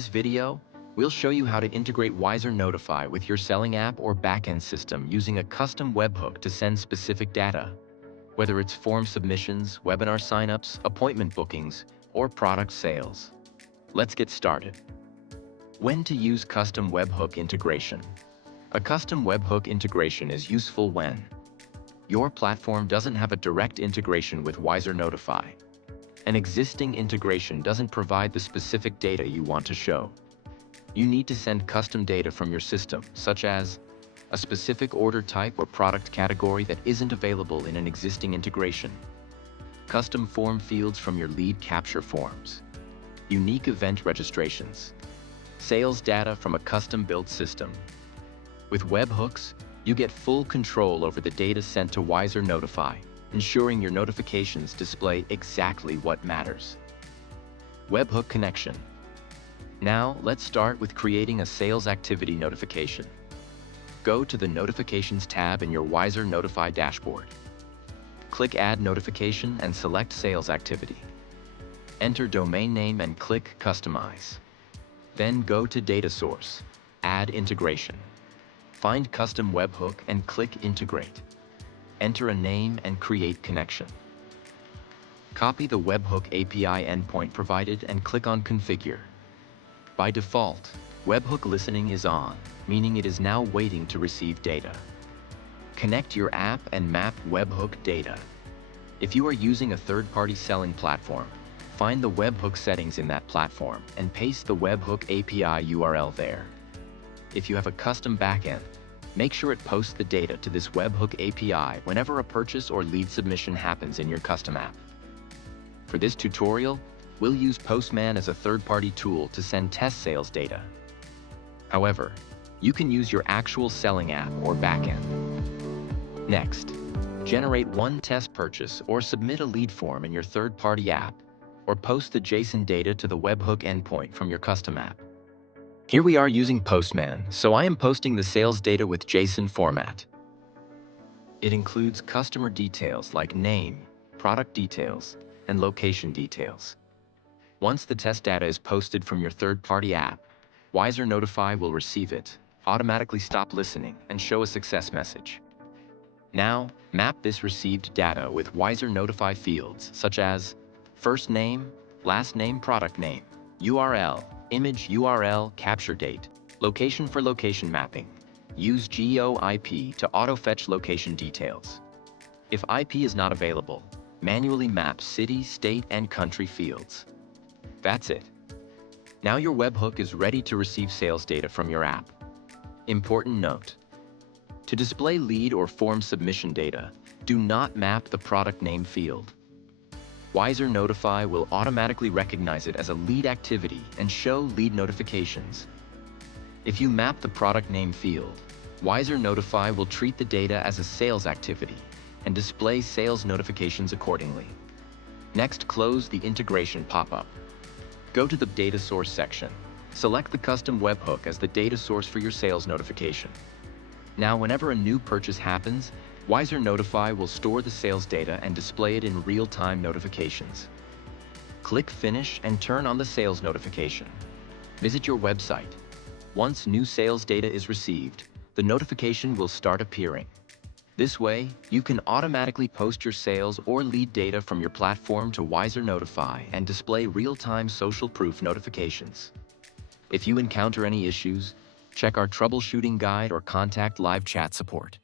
this video, we'll show you how to integrate WiserNotify with your selling app or backend system using a custom webhook to send specific data. Whether it's form submissions, webinar signups, appointment bookings, or product sales. Let's get started. When to use custom webhook integration. A custom webhook integration is useful when your platform doesn't have a direct integration with WiserNotify. An existing integration doesn't provide the specific data you want to show. You need to send custom data from your system, such as a specific order type or product category that isn't available in an existing integration. Custom form fields from your lead capture forms. Unique event registrations. Sales data from a custom-built system. With webhooks, you get full control over the data sent to WiserNotify, ensuring your notifications display exactly what matters. Webhook connection. Now, let's start with creating a sales activity notification. Go to the Notifications tab in your WiserNotify dashboard. Click Add Notification and select Sales Activity. Enter domain name and click Customize. Then go to Data Source, Add Integration. Find Custom Webhook and click Integrate. Enter a name and create connection. Copy the Webhook API endpoint provided and click on Configure. By default, Webhook listening is on, meaning it is now waiting to receive data. Connect your app and map webhook data. If you are using a third-party selling platform, find the webhook settings in that platform and paste the Webhook API URL there. If you have a custom backend, make sure it posts the data to this Webhook API whenever a purchase or lead submission happens in your custom app. For this tutorial, we'll use Postman as a third-party tool to send test sales data. However, you can use your actual selling app or backend. Next, generate one test purchase or submit a lead form in your third-party app, or post the JSON data to the Webhook endpoint from your custom app. Here we are using Postman, so I am posting the sales data with JSON format. It includes customer details like name, product details, and location details. Once the test data is posted from your third-party app, WiserNotify will receive it, automatically stop listening, and show a success message. Now, map this received data with WiserNotify fields such as first name, last name, product name, URL, image URL, capture date, location for location mapping. Use GeoIP to auto-fetch location details. If IP is not available, manually map city, state, and country fields. That's it. Now your webhook is ready to receive sales data from your app. Important note: to display lead or form submission data, do not map the product name field. WiserNotify will automatically recognize it as a lead activity and show lead notifications. If you map the product name field, WiserNotify will treat the data as a sales activity and display sales notifications accordingly. Next, close the integration pop-up. Go to the Data Source section. Select the custom webhook as the data source for your sales notification. Now, whenever a new purchase happens, WiserNotify will store the sales data and display it in real-time notifications. Click Finish and turn on the sales notification. Visit your website. Once new sales data is received, the notification will start appearing. This way, you can automatically post your sales or lead data from your platform to WiserNotify and display real-time social proof notifications. If you encounter any issues, check our troubleshooting guide or contact live chat support.